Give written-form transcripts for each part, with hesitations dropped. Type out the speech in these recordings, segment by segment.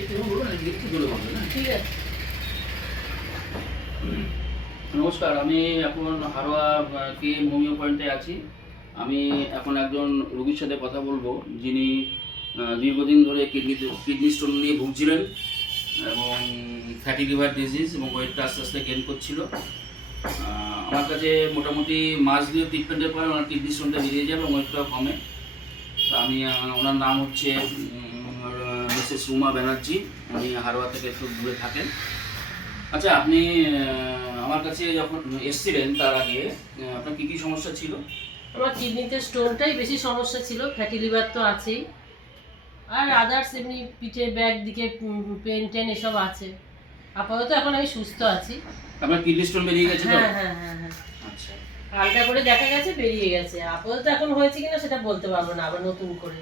একটু বলুন, একটু জোরে বলবেন না? ঠিক আছে। নমস্কার, আমি এখন হারোয়া কেএম হোমিও পয়েন্টে আছি। আমি এখন একজন রোগীর সাথে কথা বলবো, যিনি দীর্ঘদিন ধরে কিডনি স্টোন নিয়ে ভুগছিলেন এবং ফ্যাটি লিভার ডিজিজ এবং ওয়েটটা আস্তে আস্তে গেইন করছিল। আমার কাছে মোটামুটি মাস দিয়ে ট্রিটমেন্টের পরে ওনার কিডনি স্টোনটা বেরিয়ে যাবে এবং ওয়েটটাও কমে। তা আমি ওনার নাম হচ্ছে মিসেস রুমা ব্যানার্জি। উনি হারোয়া থেকে একটু দূরে থাকেন। আচ্ছা, আপনি আমার কাছে যখন এসেছিলেন তার আগে আপনার কী কী সমস্যা ছিল? আমার কিডনিতে স্টোনটাই বেশি সমস্যা ছিল, ফ্যাটি লিভার তো আছেই, আর আদার্স এমনি পিঠে ব্যাক দিকে পেন টেন এসব আছে। আপাতত এখন আমি সুস্থ আছি। আপনার কিডনি স্টোন বেরিয়ে গেছে তো? হ্যাঁ হ্যাঁ হ্যাঁ হ্যাঁ। আচ্ছা হালকা করে দেখা গেছে বেরিয়ে গেছে, আপাতত এখন হয়েছে কিনা সেটা বলতে পারবো না, আবার নতুন করে।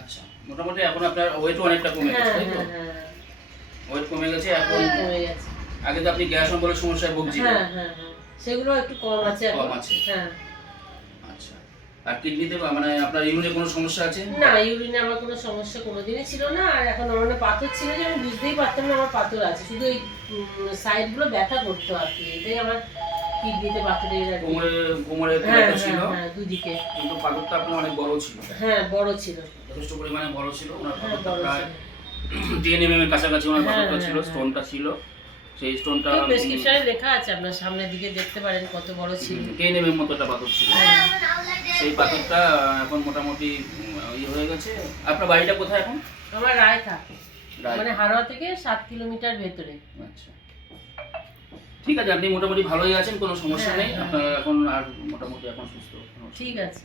আচ্ছা, মোটামুটি এখন আপনার ওয়েটও অনেকটা কমে গেছে, হ্যাঁ তাই তো? হ্যাঁ হ্যাঁ, ওয়েট কমে গেছে এখন। কমে গেছে। আগে তো আপনি গ্যাস অম্বলের সমস্যায় ভুগছিলেন। হ্যাঁ হ্যাঁ হ্যাঁ, সেগুলো একটু কম আছে এখন। কম আছে। হ্যাঁ। আচ্ছা, আর কিডনিতে মানে আপনার ইউরিনে কোনো সমস্যা আছে? না, ইউরিনে আমার কোনো সমস্যা কোনোদিনই ছিল না। আর এখন আমার মানে পাথর ছিল যে আমি বুঝতেই পারতাম না আমার পাথর আছে, শুধু এই সাইডগুলো ব্যথা করতো আর কি, এটাই আমার কিডনিতে পাথরের আর কি। কোমরে হ্যাঁ ব্যথা ছিল, হ্যাঁ হ্যাঁ, দুদিকে। কিন্তু পাথরটা আপনার অনেক বড় ছিল। হ্যাঁ, বড় ছিল। যথেষ্ট পরিমাণে বড় ছিল। ওনার হ্যাঁ, পাথরটা বড় প্রায় ছিল। 10 mm এর কাছাকাছি ওনার হ্যাঁ, পাথরটা ছিল, হ্যাঁ, স্টোনটা ছিল। সেই স্টোনটা প্রেসক্রিপশনে লেখা আছে, আপনার সামনের দিকে দেখতে পারেন কত বড় ছিল। 10 mm মতো একটা পাথর ছিল। সেই পাথরটা এখন মোটামুটি ইয়ে হয়ে গেছে। আপনার বাড়িটা কোথায় এখন? আমার রায়তা, রায়- মানে হারোয়া থেকে 7 কিলোমিটার ভেতরে। আচ্ছা, ঠিক আছে, আপনি মোটামুটি ভালোই আছেন, কোনো সমস্যা হ্যাঁ, নেই হ্যাঁ। আপনার এখন, আর মোটামুটি এখন সুস্থ। ঠিক আছে।